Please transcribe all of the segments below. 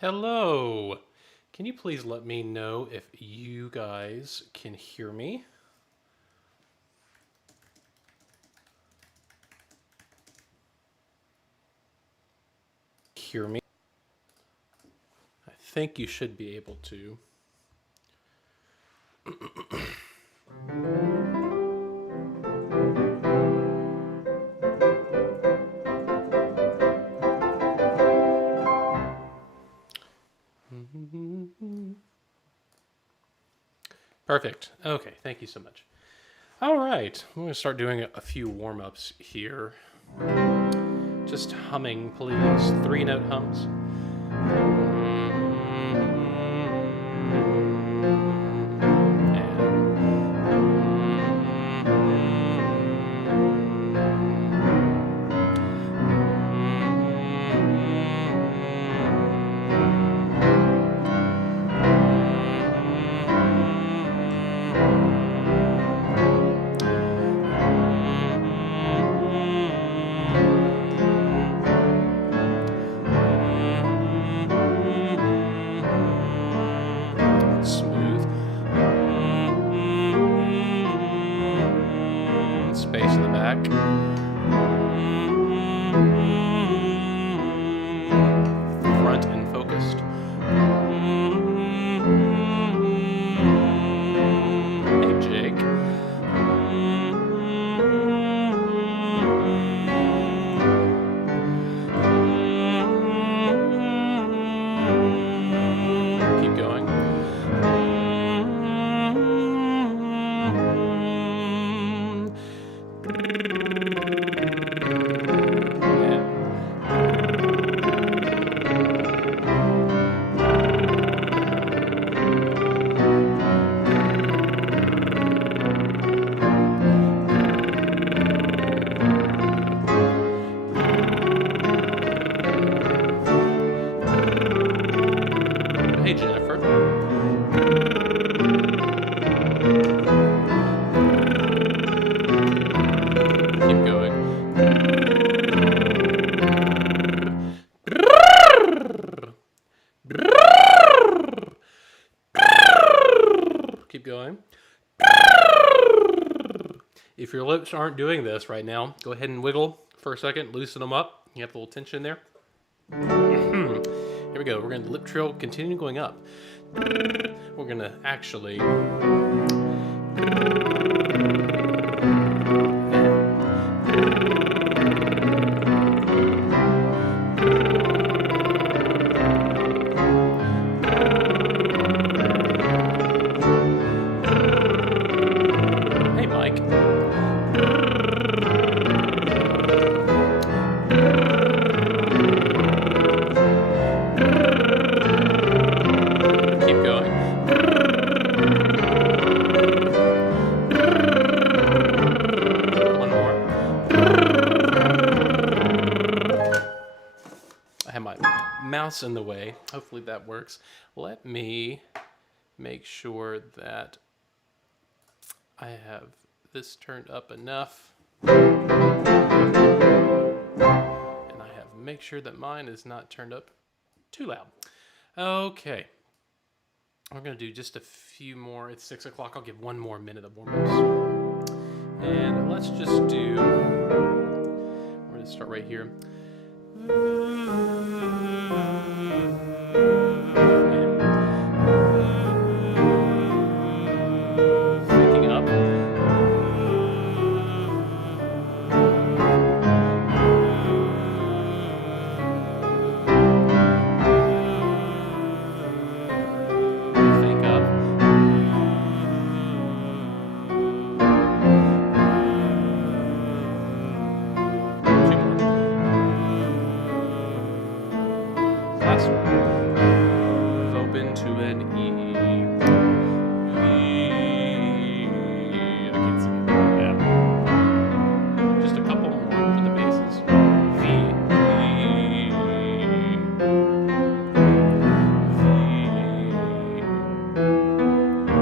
Hello. Can you please let me know if you guys can hear me? Hear me? I think you should be able to. Perfect. Okay, thank you so much. All right, I'm going to start doing a few warm-ups here. Just humming, please. 3-note hums. Smooth. Space in the back. Front and focused. Hey, Jake. Keep going. Hey, Jennifer. Keep going. Keep going. If your lips aren't doing this right now, go ahead and wiggle for a second, loosen them up. You have a little tension there. Here we go. We're going to lip trill, continue going up. We're going to actually... Hey, Mike. Keep going. One more. I have my mouse in the way. Hopefully that works. Let me make sure that I have this turned up enough. And I have make sure that mine is not turned up too loud. Okay. We're going to do just a few more. It's 6 o'clock. I'll give one more minute of warm-ups. And let's just do... We're going to start right here. Picking up. Think up. Two more. Last one. Open to an E. E. I can't see. Yeah. Just a couple more for the basses. V. E. V.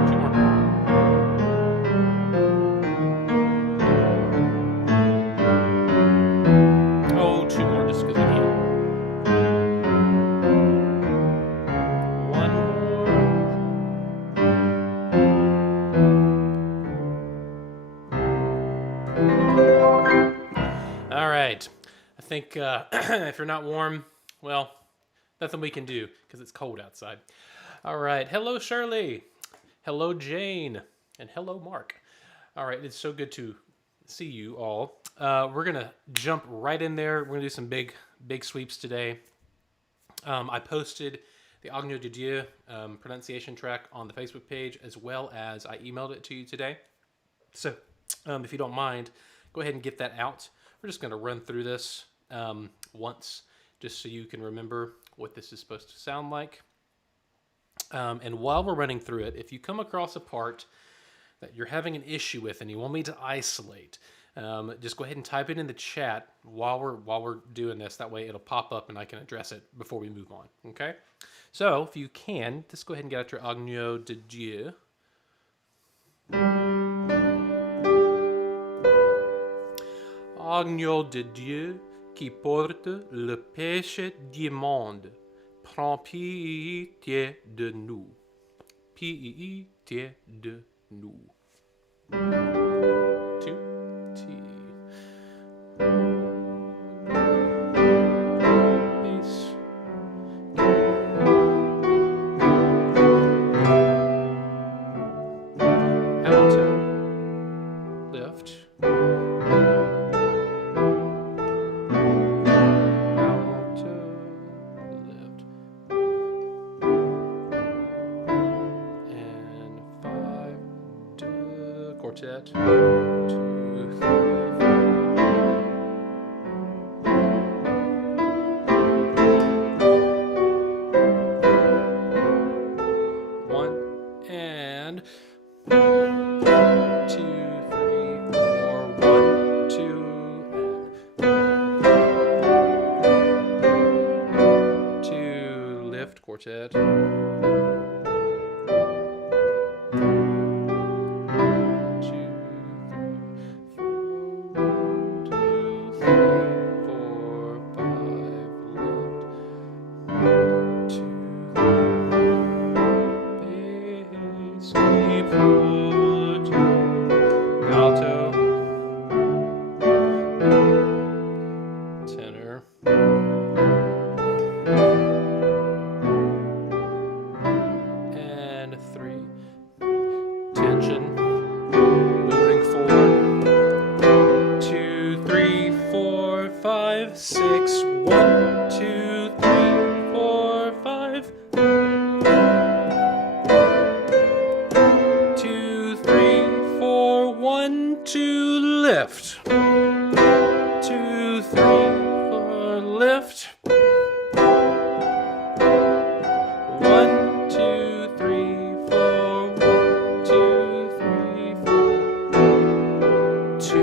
Two more. Oh, two more just because I can. think if you're not warm, well, nothing we can do because it's cold outside. All right. Hello, Shirley. Hello, Jane. And hello, Mark. All right. It's so good to see you all. We're going to jump right in there. We're going to do some big sweeps today. I posted the Agneau de Dieu pronunciation track on the Facebook page, as well as I emailed it to you today. So if you don't mind, go ahead and get that out. We're just going to run through this once, just so you can remember what this is supposed to sound like. And while we're running through it, if you come across a part that you're having an issue with and you want me to isolate, just go ahead and type it in the chat while we're doing this. That way it'll pop up and I can address it before we move on. Okay? So if you can, just go ahead and get out your Agneau de Dieu. Agneau de Dieu qui porte le péché du monde, prends pitié de nous. Pitié de nous. To T. Bass. Alto. Lift. Quartet. 2, 3, 1 and 2, 3, 4, 1, 2, and 2, lift, quartet. 6, 1, 2, 3, 4, 5. 2, 3, 4, 1, 2, lift. 2, 3, 4, lift. 1, 2, 3, 4, 1, 2, 3, 4. 2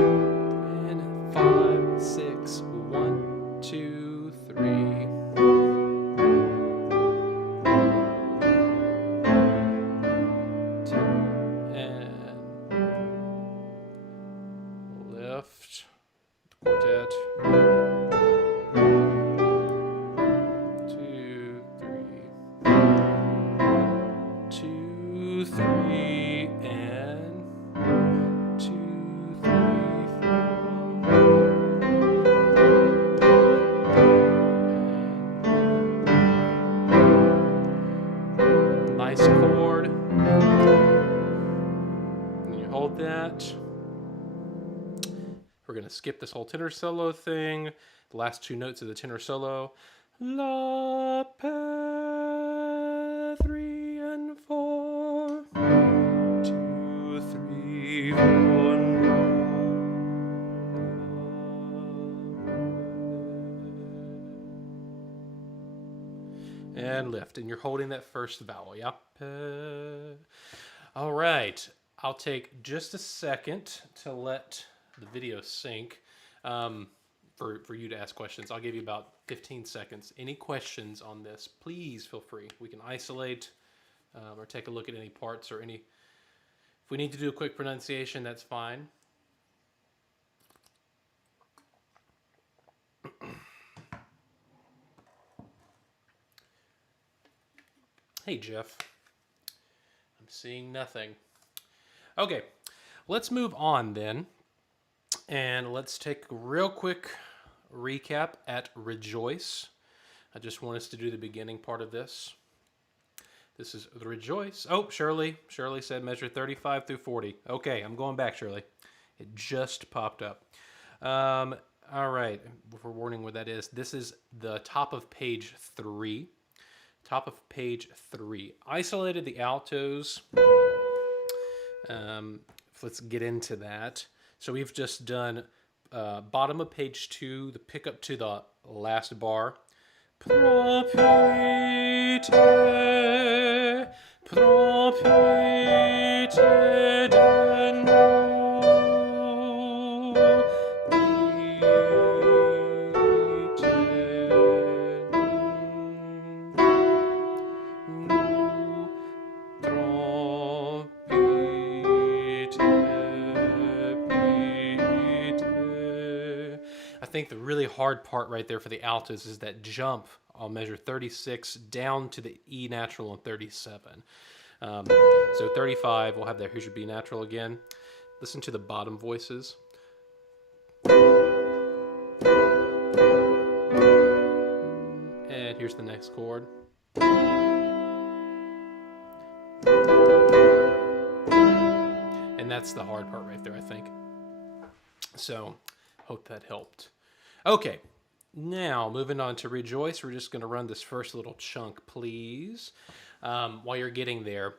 and 5, 6, 1, 2, 3. And lift. Quartet. 2, 3. 2, 3, and 2, 3, 4. Nice chord. And you hold that. We're going to skip this whole tenor solo thing. The last two notes of the tenor solo. La, pa, 3 and 4. 2, 3, 1. And lift. And you're holding that first vowel. Yeah. All right. I'll take just a second to let the video sync for you to ask questions. I'll give you about 15 seconds. Any questions on this, please feel free. We can isolate or take a look at any parts or any... If we need to do a quick pronunciation, that's fine. Hey, Jeff. I'm seeing nothing. Okay, let's move on then. And let's take a real quick recap at Rejoice. I just want us to do the beginning part of this. This is the Rejoice. Oh, Shirley said measure 35 through 40. Okay, I'm going back, Shirley. It just popped up. All right, for warning what that is, this is the top of page 3. Top of page 3. Isolated the altos. Let's get into that. So we've just done bottom of page 2, the pickup to the last bar. Propite, I think the really hard part right there for the altos is that jump on measure 36 down to the E natural on 37. So 35, we'll have there. Here's your B natural again. Listen to the bottom voices. And here's the next chord. And that's the hard part right there, I think. So, hope that helped. Okay, now moving on to Rejoice. We're just going to run this first little chunk, please. While you're getting there,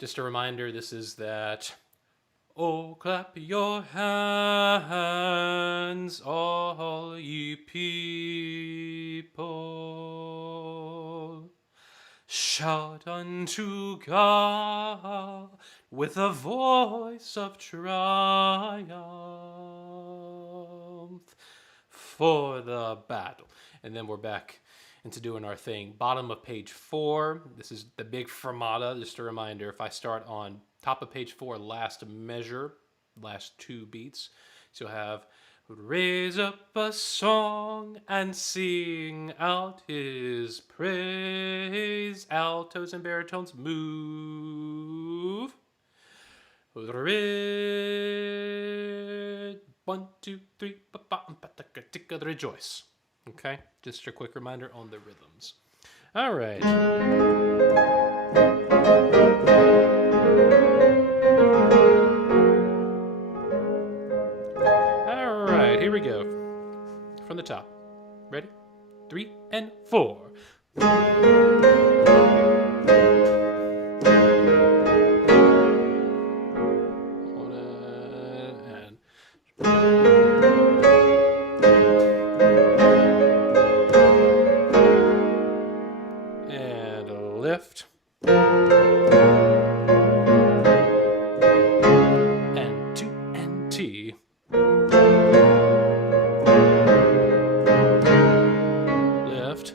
just a reminder, this is that, oh, clap your hands, all ye people. Shout unto God with a voice of triumph for the battle. And then we're back into doing our thing. Bottom of page 4. This is the big fermata. Just a reminder, if I start on top of page 4, last measure, last 2 beats, so you'll have raise up a song and sing out his praise. Altos and baritones move. 1, 2, 3, rejoice. Okay, just a quick reminder on the rhythms. All right. All right, here we go. From the top. Ready? 3 and 4. Lift and 2 and T. Lift.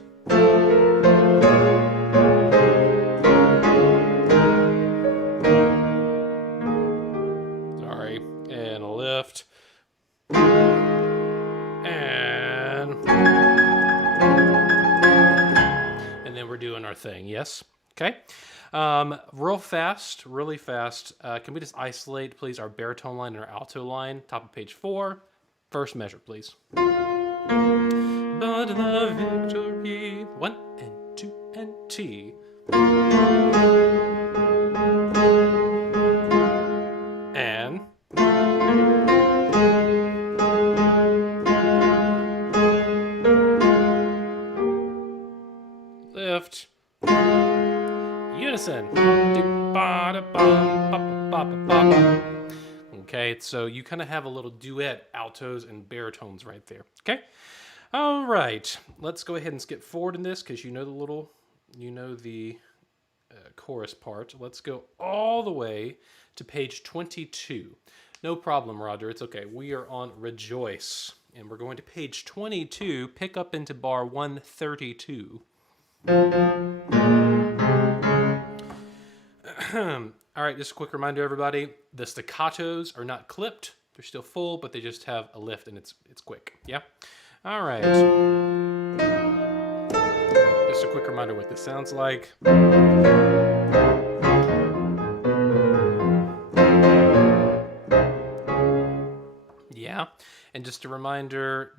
Sorry, and lift. And then we're doing our thing, yes? Okay. Really fast. Can we just isolate, please, our baritone line and our alto line? Top of page 4. First measure, please. But the victory. 1 and 2 and T. And. Lift. Unison. Okay, so you kind of have a little duet, altos and baritones right there. Okay, all right. Let's go ahead and skip forward in this because you know the chorus part. Let's go all the way to page 22. No problem, Roger. It's okay. We are on Rejoice, and we're going to page 22. Pick up into bar 132. All right, just a quick reminder, everybody. The staccatos are not clipped. They're still full, but they just have a lift, and it's quick. Yeah? All right. Just a quick reminder what this sounds like. Yeah. And just a reminder,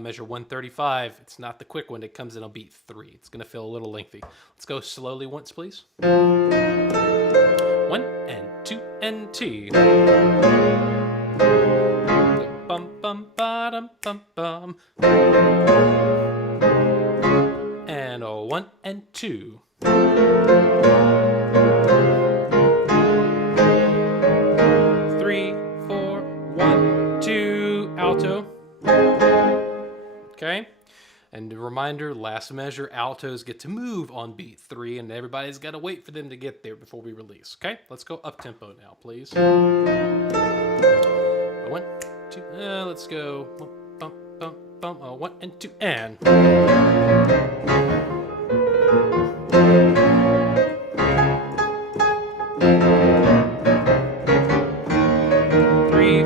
measure 135. It's not the quick one. It comes in on beat 3. It's going to feel a little lengthy. Let's go slowly once, please. 1 and 2 and T. Bum bum ba-dum bum bum. And a 1 and 2. 3, 4, 1, 2, alto. Okay. And a reminder, last measure, altos get to move on beat 3, and everybody's got to wait for them to get there before we release. Okay, let's go up tempo now, please. 1, 2, let's go. Bum, bum, bum, 1 and 2, and. 3,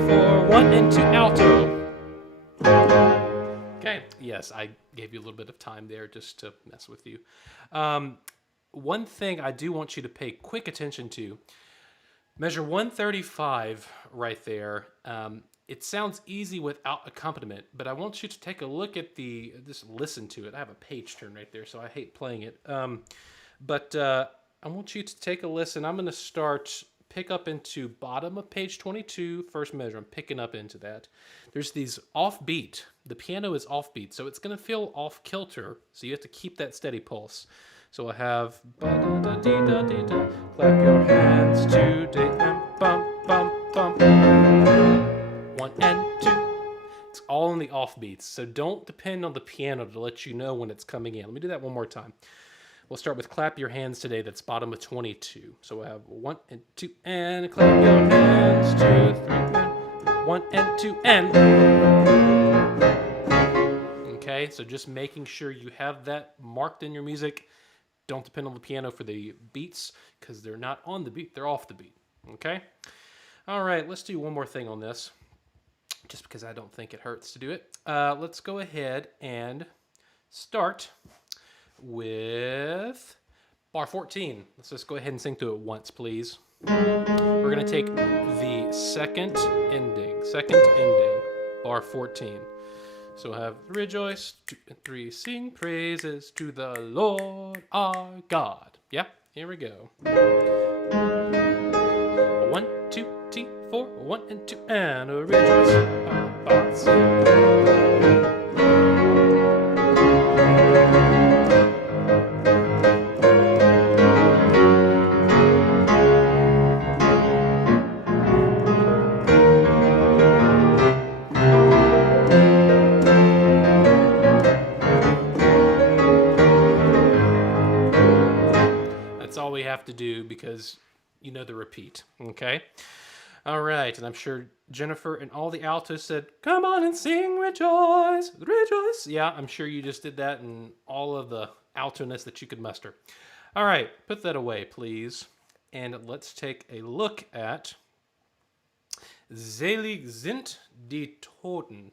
4, 1 and 2, alto. Okay, yes, I gave you a little bit of time there just to mess with you. One thing I do want you to pay quick attention to, measure 135 right there. It sounds easy without accompaniment, but I want you to take a look at just listen to it. I have a page turn right there, so I hate playing it. But I want you to take a listen. I'm going to pick up into bottom of page 22, first measure. I'm picking up into that. There's these offbeat. The piano is offbeat, so it's going to feel off kilter. So you have to keep that steady pulse. So I have ba-da-da-dee-da-dee-da, clap your hands today and bum bum bum. 1 and 2. It's all in the offbeats, so don't depend on the piano to let you know when it's coming in. Let me do that one more time. We'll start with clap your hands today. That's bottom of 22. So I have 1 and 2 and clap your hands 2, 3 and 1 and 2 and. Okay, so just making sure you have that marked in your music. Don't depend on the piano for the beats because they're not on the beat, they're off the beat. Okay? All right, let's do one more thing on this just because I don't think it hurts to do it. Let's go ahead and start with bar 14. Let's just go ahead and sing through it once, please. We're going to take the second ending, bar 14. So we'll have rejoice, 2 and 3, sing praises to the Lord our God. Yeah, here we go. 1, 2, 3, 4, 1 and 2, and rejoice. All we have to do because you know the repeat, okay? All right, and I'm sure Jennifer and all the altos said, come on and sing, rejoice, rejoice. Yeah, I'm sure you just did that in all of the altoness that you could muster. All right, put that away, please. And let's take a look at Selig sind die Toten.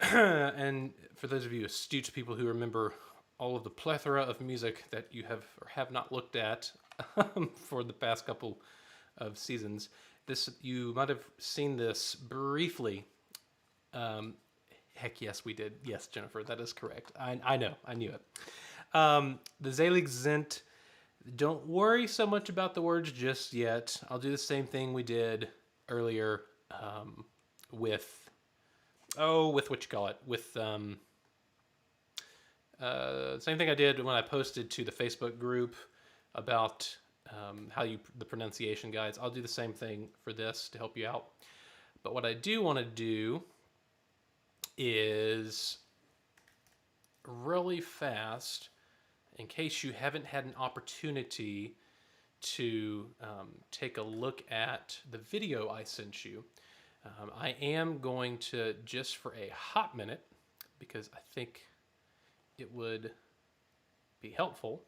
And for those of you astute people who remember all of the plethora of music that you have or have not looked at for the past couple of seasons, you might have seen this briefly. Heck yes, we did. Yes, Jennifer, that is correct. I know, I knew it. The Selig sind. Don't worry so much about the words just yet. I'll do the same thing we did earlier with what you call it, with same thing I did when I posted to the Facebook group about the pronunciation guides. I'll do the same thing for this to help you out. But what I do want to do is really fast, in case you haven't had an opportunity to take a look at the video I sent you. I am going to, just for a hot minute, because I think it would be helpful,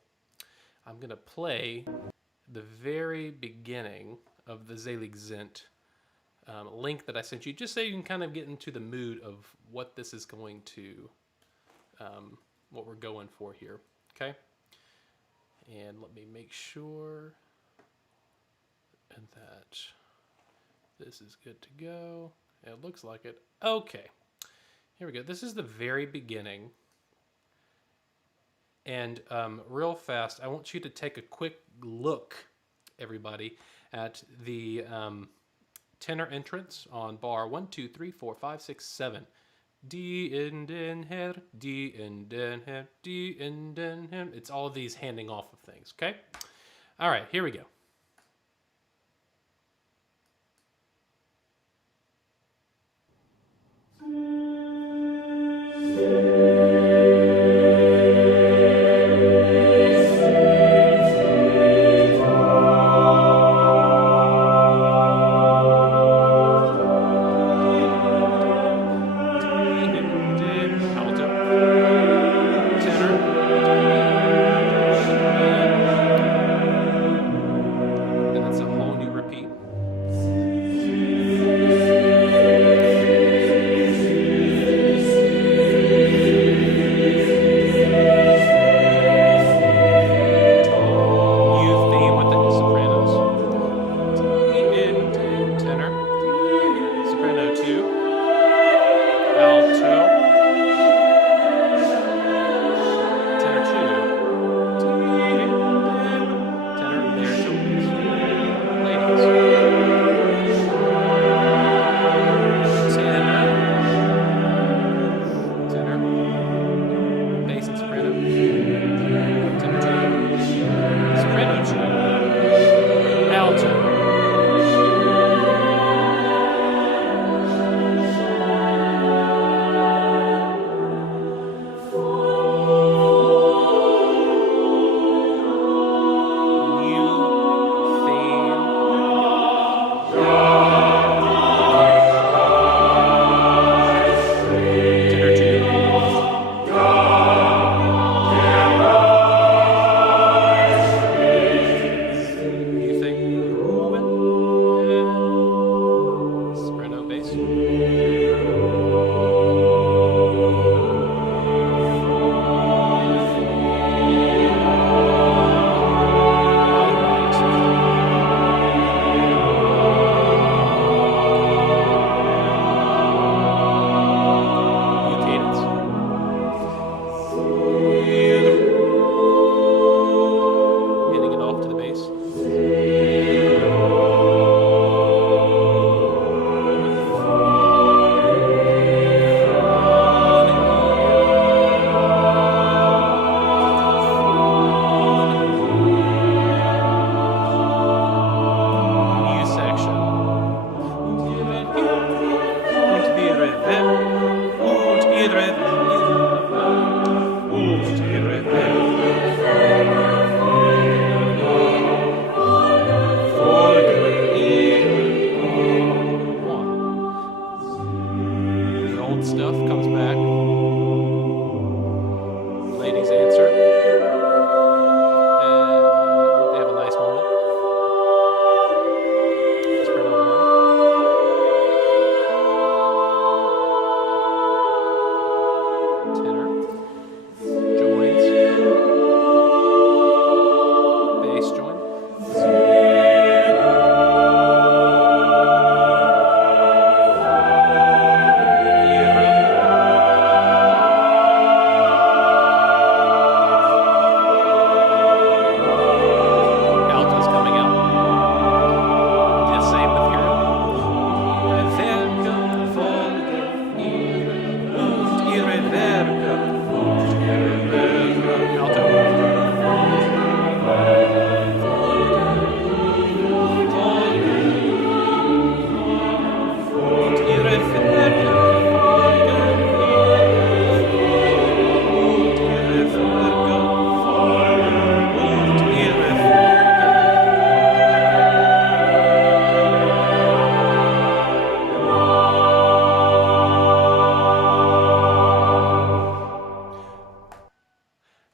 I'm going to play the very beginning of the Selig sind link that I sent you, just so you can kind of get into the mood of what this is going to, what we're going for here, okay? And let me make sure that this is good to go. It looks like it. Okay. Here we go. This is the very beginning. And real fast, I want you to take a quick look, everybody, at the tenor entrance on bar 1, 2, 3, 4, 5, 6, 7. Die in den Herr, die in den Herr, die in den Herr. It's all of these handing off of things, okay? All right, here we go.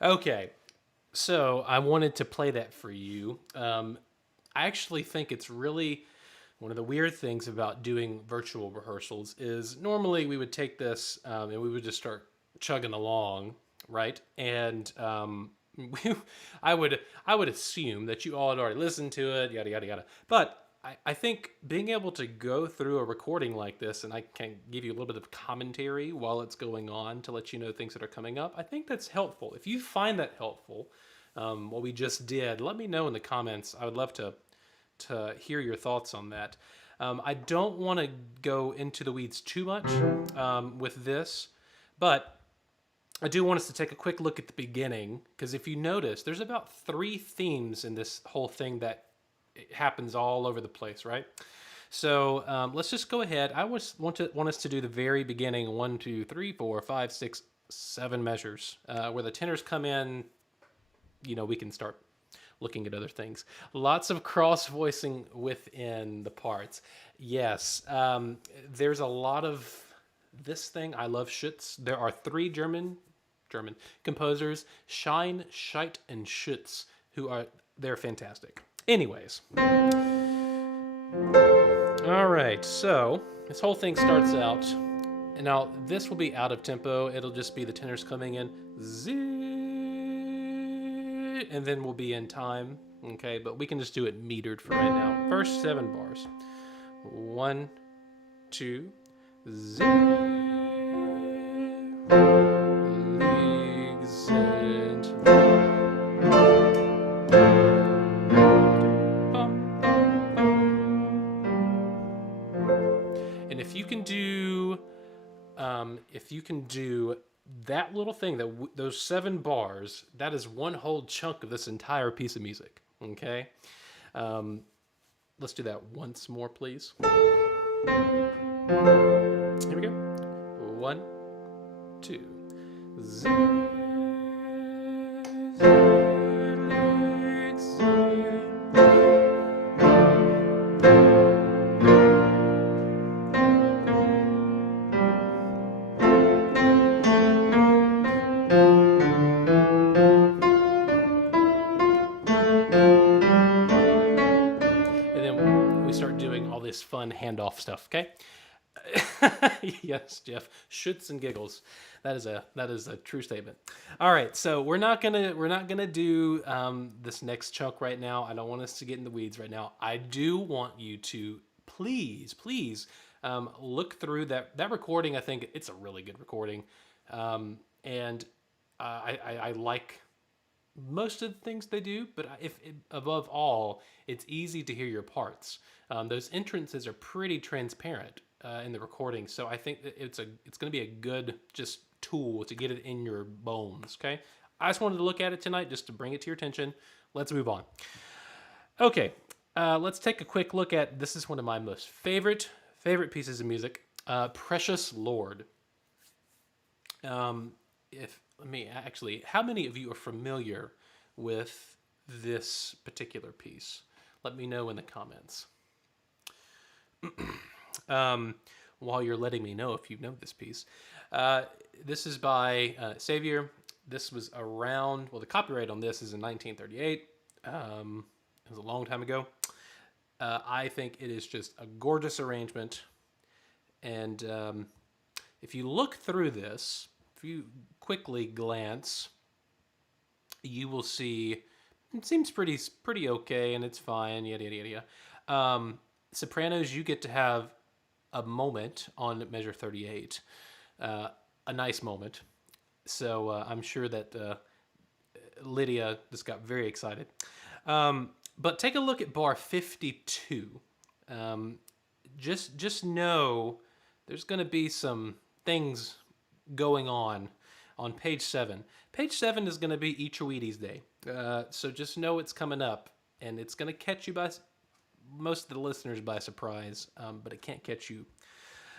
Okay, so I wanted to play that for you. I actually think it's really one of the weird things about doing virtual rehearsals is normally we would take this and we would just start chugging along, right? And I would assume that you all had already listened to it, yada yada yada. But I think being able to go through a recording like this, and I can give you a little bit of commentary while it's going on to let you know things that are coming up, I think that's helpful. If you find that helpful, what we just did, let me know in the comments. I would love to hear your thoughts on that. I don't want to go into the weeds too much with this, but I do want us to take a quick look at the beginning, because if you notice, there's about 3 themes in this whole thing that it happens all over the place, right? So let's just go ahead. I want us to do the very beginning, 1, 2, 3, 4, 5, 6, 7 measures, where the tenors come in. We can start looking at other things. Lots of cross voicing within the parts. Yes, there's a lot of this thing. I love Schütz. There are 3 German composers, Schein, Scheidt, and Schütz, they're fantastic. Anyways, all right. So this whole thing starts out, and now this will be out of tempo. It'll just be the tenors coming in, and then we'll be in time. Okay, but we can just do it metered for right now. First 7 bars. 1, 2, and if you can do that little thing, those 7 bars, that is one whole chunk of this entire piece of music. Okay, let's do that once more, please. Here we go. 1, 2. Fun handoff stuff, okay? Yes, Jeff. Shoots and giggles. That is a true statement. All right, so we're not gonna do this next chunk right now. I don't want us to get in the weeds right now. I do want you to please look through that recording. I think it's a really good recording, and I like most of the things they do, but above all, it's easy to hear your parts. Those entrances are pretty transparent in the recording, so I think that it's going to be a good just tool to get it in your bones. Okay, I just wanted to look at it tonight just to bring it to your attention. Let's move on. Okay, let's take a quick look at this. Is one of my most favorite pieces of music, "Precious Lord." How many of you are familiar with this particular piece? Let me know in the comments. While you're letting me know if you know this piece. This is by Xavier. This was around, the copyright on this is in 1938. It was a long time ago. I think it is just a gorgeous arrangement. And if you look through this, if you quickly glance, you will see it seems pretty okay, and it's fine, yada, yada, yada. Sopranos, you get to have a moment on measure 38, a nice moment. So I'm sure that Lydia just got very excited. But take a look at bar 52. Just know there's going to be some things going on page 7. Page 7 is going to be Ichoides Day. So just know it's coming up, and it's going to catch you by most of the listeners by surprise, but it can't catch you.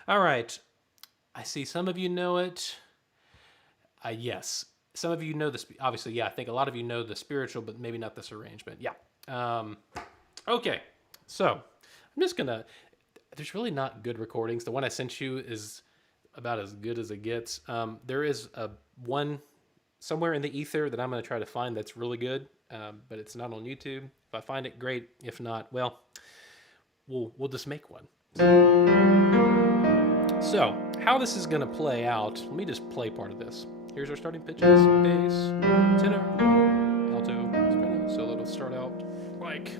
All right. I see some of you know it. Yes. Some of you know this. Obviously, yeah, I think a lot of you know the spiritual, but maybe not this arrangement. Yeah. Okay. So I'm just going to... There's really not good recordings. The one I sent you is about as good as it gets. There is one somewhere in the ether that I'm going to try to find that's really good, but it's not on YouTube. If I find it, great. If not, well, we'll just make one. So how this is going to play out, let me just play part of this. Here's our starting pitches: bass, tenor, alto, soprano. So it'll start out like...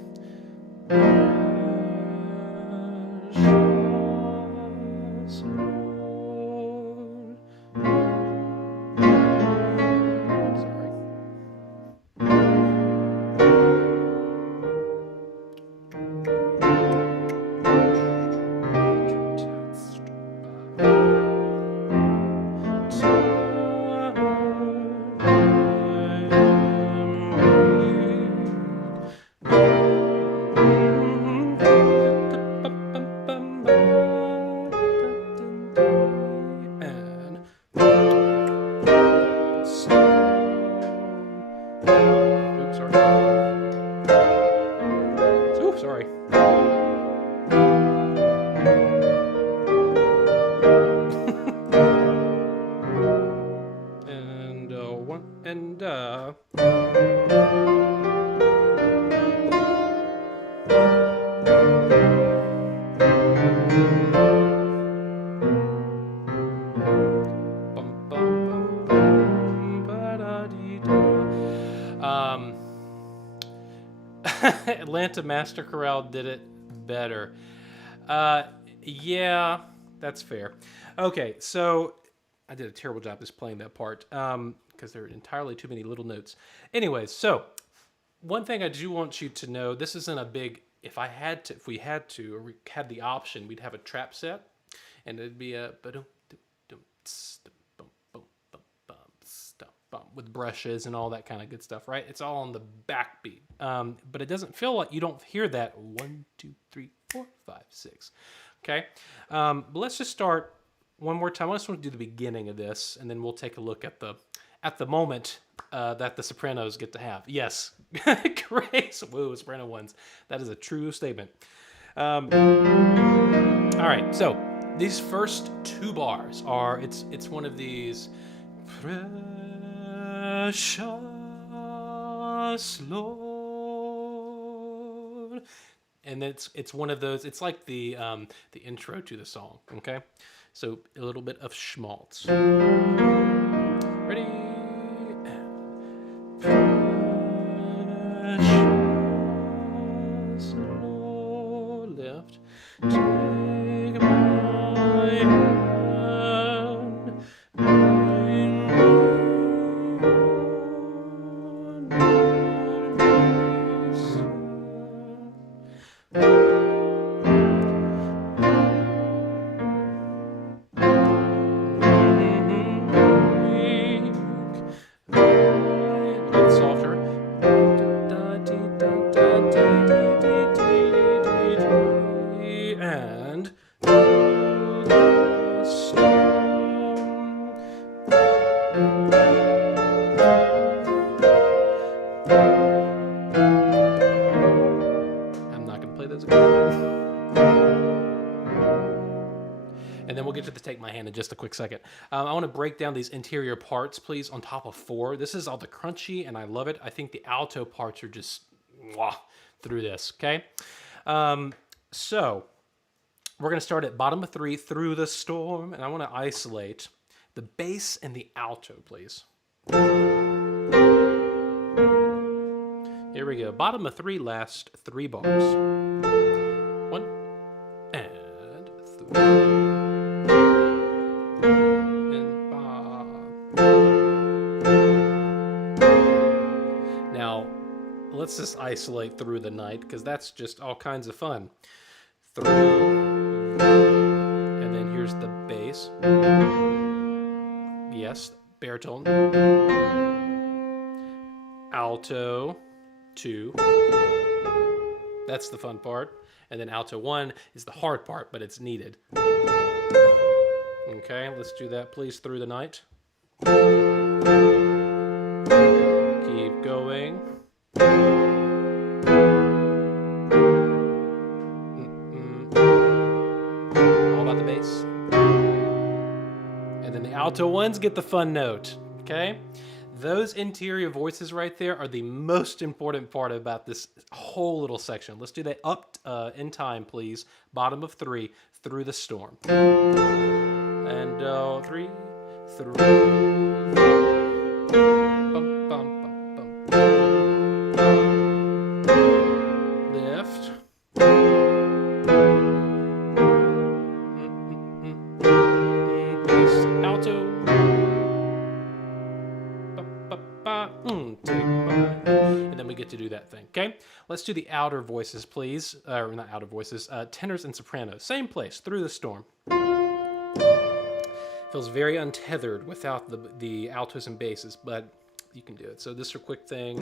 And bum, bum, bum, bum, ba-da-dee-da. Atlanta Master Chorale did it better. Yeah, that's fair. Okay, so I did a terrible job just playing that part because there are entirely too many little notes. Anyways, so one thing I do want you to know, this isn't a big. If we had to, or we had the option, we'd have a trap set, and it'd be a with brushes and all that kind of good stuff, right? It's all on the backbeat, but it doesn't feel like you don't hear that 1, 2, 3, 4, 5, 6. Okay, but let's just start one more time. I just want to do the beginning of this, and then we'll take a look at the moment that the sopranos get to have. Yes, great. Whoa, soprano ones. That is a true statement. All right, so these first 2 bars are it's one of these. Precious Lord, and it's one of those. It's like the intro to the song. Okay, so a little bit of schmaltz. Ready? Precious Lord, lift. Take my hand. And then we'll get to the take my hand in just a quick second. I want to break down these interior parts, please, on top of 4. This is all the crunchy, and I love it. I think the alto parts are just through this, okay? So we're going to start at bottom of 3, Through the Storm, and I want to isolate the bass and the alto, please. Here we go. Bottom of 3, last 3 bars. 1 and 3. Let's just isolate Through the Night, because that's just all kinds of fun. Through, and then here's the bass. Yes, baritone. Alto 2. That's the fun part. And then alto 1 is the hard part, but it's needed. Okay, let's do that, please. Through the Night. Keep going. All about the bass. And then the alto ones get the fun note, okay? Those interior voices right there are the most important part about this whole little section. Let's do that up in time, please. Bottom of 3, Through the Storm. And 3, through. Bum, bum, bum, bum. Lift. Bass, alto. And then we get to do that thing, okay? Let's do the outer voices, please. Or not outer voices, tenors and sopranos. Same place, Through the Storm. Feels very untethered without the altos and basses, but you can do it. So this is a quick thing.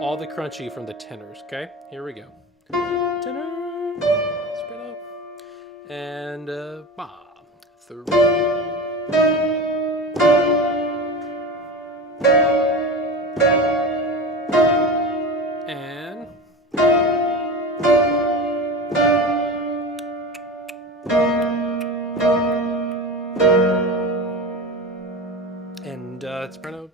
All the crunchy from the tenors, okay? Here we go. Tenor, soprano, and through. And and soprano.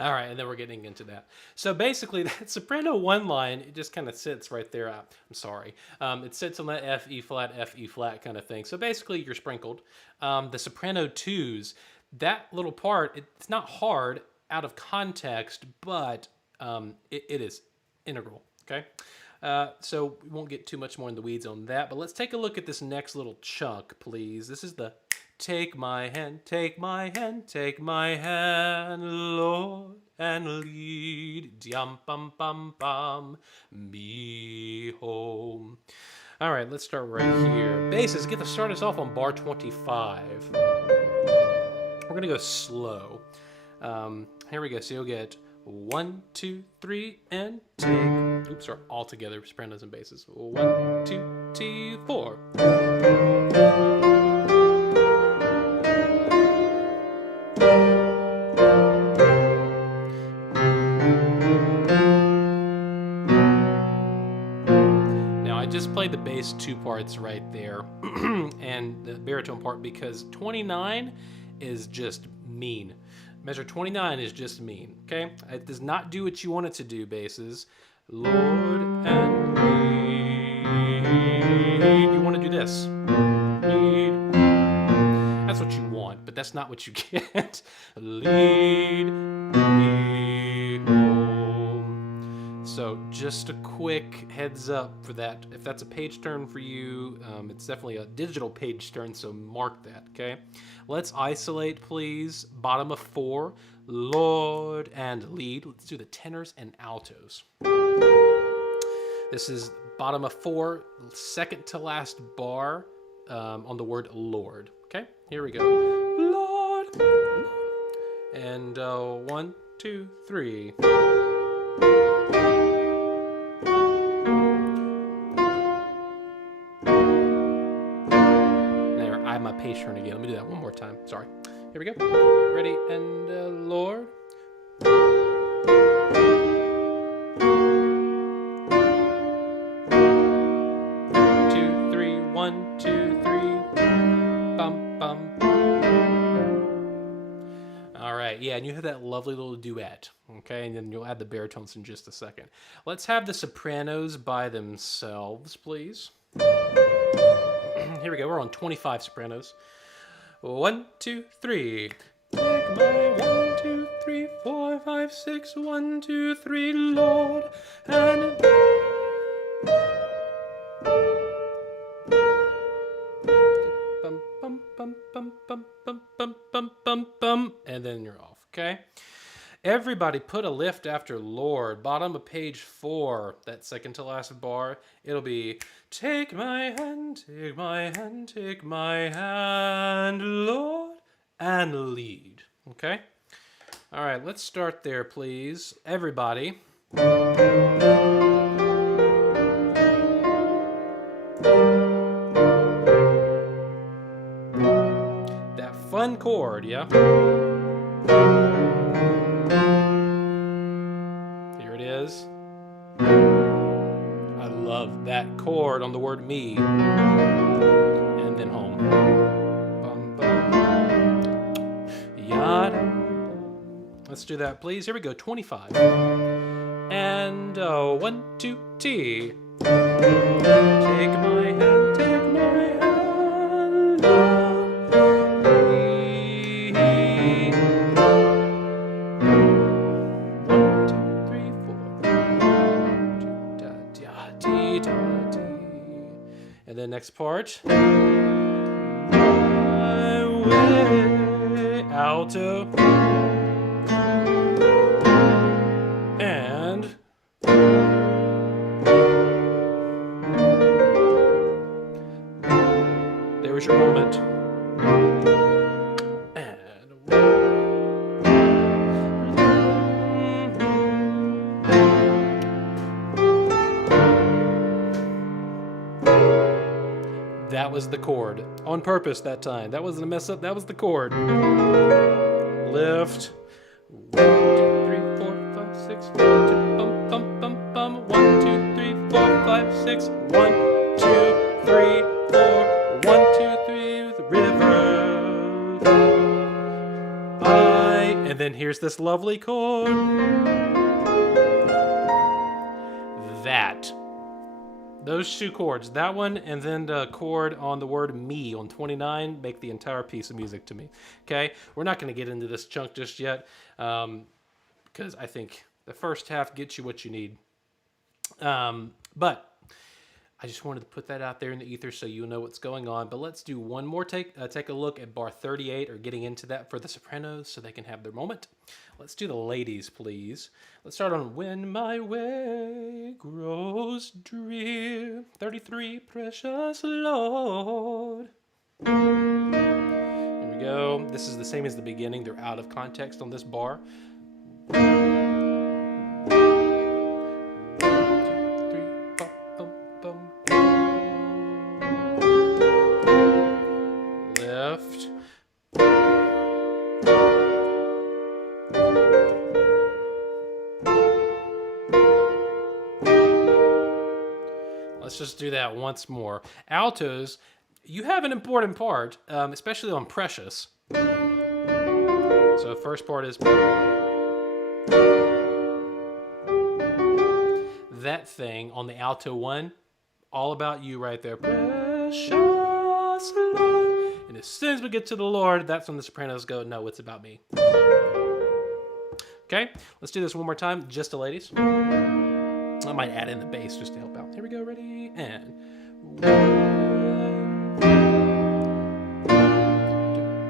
All right, and then we're getting into that. So basically, that soprano one line, it just kind of sits right there. I'm sorry. It sits on that F, E flat kind of thing. So basically, you're sprinkled. The soprano twos, that little part, it's not hard out of context, but it is integral, okay? So we won't get too much more in the weeds on that, but let's take a look at this next little chunk, please. This is the take my hand, take my hand, take my hand, Lord, and lead, dum bum bum bum, me home. All right, let's start right here. Basses, start us off on bar 25. We're gonna go slow. Here we go. So you'll get 1, 2, 3, and take. Oops, sorry, all together, sopranos and basses. 1, 2, 3, 4. Now I just played the bass 2 parts right there, and the baritone part because 29 is just mean. Measure 29 is just mean, okay? It does not do what you want it to do, basses. Lord and lead. You want to do this. Lead. That's what you want, but that's not what you get. Lead me home. So just a quick heads up for that. If that's a page turn for you, it's definitely a digital page turn, so mark that, okay? Let's isolate, please. Bottom of 4, Lord and lead. Let's do the tenors and altos. This is bottom of 4, second to last bar on the word Lord. Okay, here we go. Lord. And 1, 2, 3. I have my page turn again. Let me do that one more time. Sorry. Here we go. Ready? And Lord. 2, 3, 1, 2, 3. Bum, bum. All right. Yeah, and you have that lovely little duet. Okay, and then you'll add the baritones in just a second. Let's have the sopranos by themselves, please. Here we go. We're on 25 sopranos. 1, 2, 3. Take my 1, 2, 3, 4, 5, 6. 1, 2, 3, Lord, and bum bum bum bum bum bum bum bum bum bum, and then you're off. Okay. Everybody put a lift after Lord. Bottom of page 4, that second to last bar. It'll be, take my hand, take my hand, take my hand, Lord, and lead. Okay? All right, let's start there, please. Everybody. That fun chord, yeah? Here it is. I love that chord on the word me. And then home. Bum, bum. Yada. Let's do that, please. Here we go. 25. And 1, 2, T. Take my hand, take my hand, Lord, lead. 1, 2, 3, 4. Da, da, dee, da, dee. And then next part. My way, alto. And there was your moment. And that was the chord. On purpose that time. That wasn't a mess up, that was the chord. Lift. 1, 2, 3, 4, 5, 6, 1, 2, bum, bum, bum, bum. 1, 2, 3, 4, 5, 6. 1, 2, 3, 4. 1, 2, 3, the river. then here's this lovely chord. That. Those two chords, that one and then the chord on the word me on 29 make the entire piece of music to me. Okay, we're not going to get into this chunk just yet because I think the first half gets you what you need. But I just wanted to put that out there in the ether so you know what's going on. But let's do one more take a look at bar 38, or getting into that for the sopranos so they can have their moment. Let's do the ladies, please. Let's start on When My Way Grows Drear. 33, Precious Lord. Here we go. This is the same as the beginning. They're out of context on this bar. Let's just do that once more. Altos, you have an important part, especially on Precious. So first part is that thing on the alto one, all about you right there. Precious Lord. And as soon as we get to the Lord, that's when the sopranos go, no, it's about me. Okay, let's do this one more time, just the ladies. I might add in the bass just to help out. Here we go, ready, and bum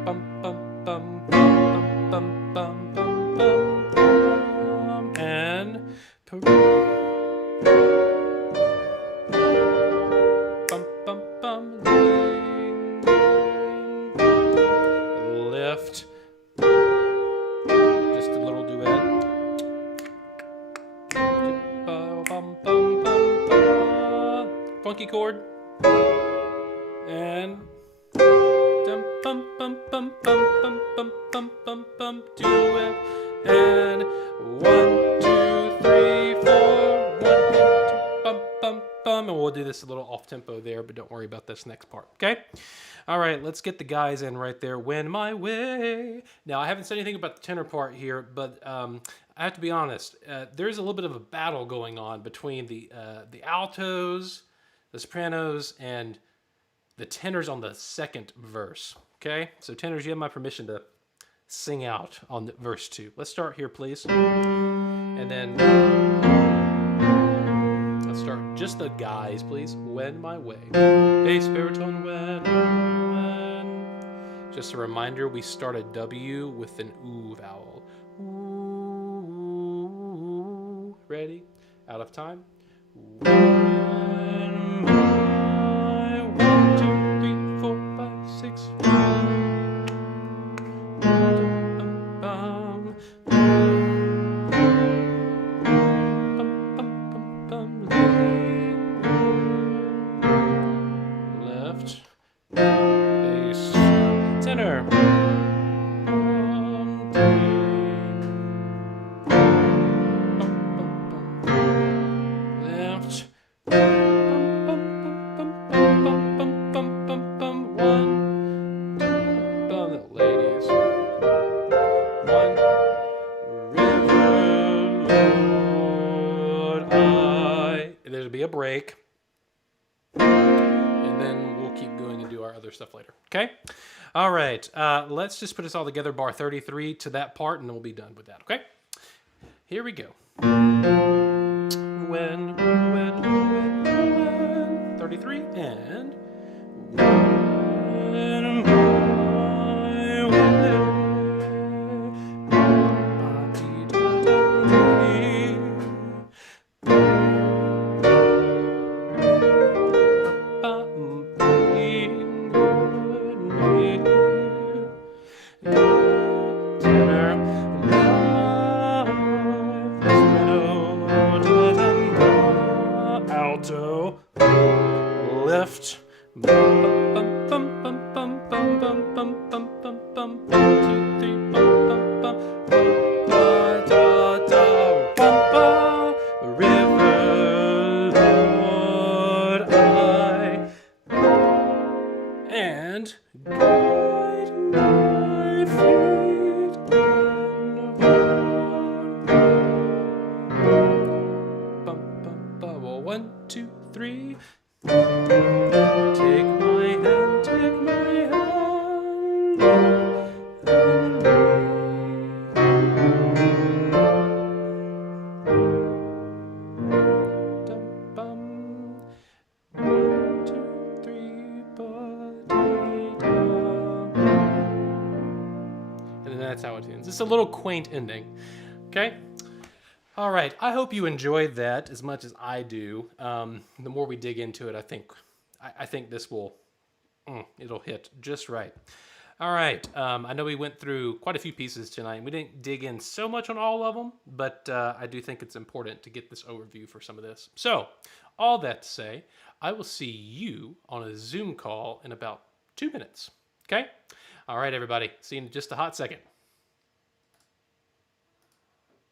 bum bum bum bum bum bum bum and bum bum bum lift. Just a little duet. Funky chord and dum bum bum bum bum bum bum bum bum bum duet and 1 2 3 4 1 2 bum bum bum, and we'll do this a little off tempo there, but don't worry about this next part. Okay, all right, let's get the guys in right there. When My Way. Now I haven't said anything about the tenor part here, but I have to be honest. There's a little bit of a battle going on between the altos, the sopranos, and the tenors on the second verse. Okay, so tenors, you have my permission to sing out on the verse 2. Let's start here, please, and then let's start just the guys, please. When My Way, bass baritone. When. Just a reminder, we start a W with an oo vowel. Ooh, ready? Out of time. When my 1 2 3 4 5 6 left, bass, tenor. A break, and then we'll keep going and do our other stuff later. Okay, all right, let's just put this all together, bar 33 to that part, and then we'll be done with that. Okay, here we go. When 33 and when my way. Alto, lift, bum bum bum bum bum bum bum bum bum bum bum 1 2 3 bum bum bum da da da bum bum river Lord I and guide my feet and And then that's how it ends. It's a little quaint ending. Okay? All right. I hope you enjoyed that as much as I do. The more we dig into it, I think this will, it'll hit just right. All right. I know we went through quite a few pieces tonight. We didn't dig in so much on all of them, but I do think it's important to get this overview for some of this. So, all that to say, I will see you on a Zoom call in about 2 minutes. Okay? All right, everybody. See you in just a hot second.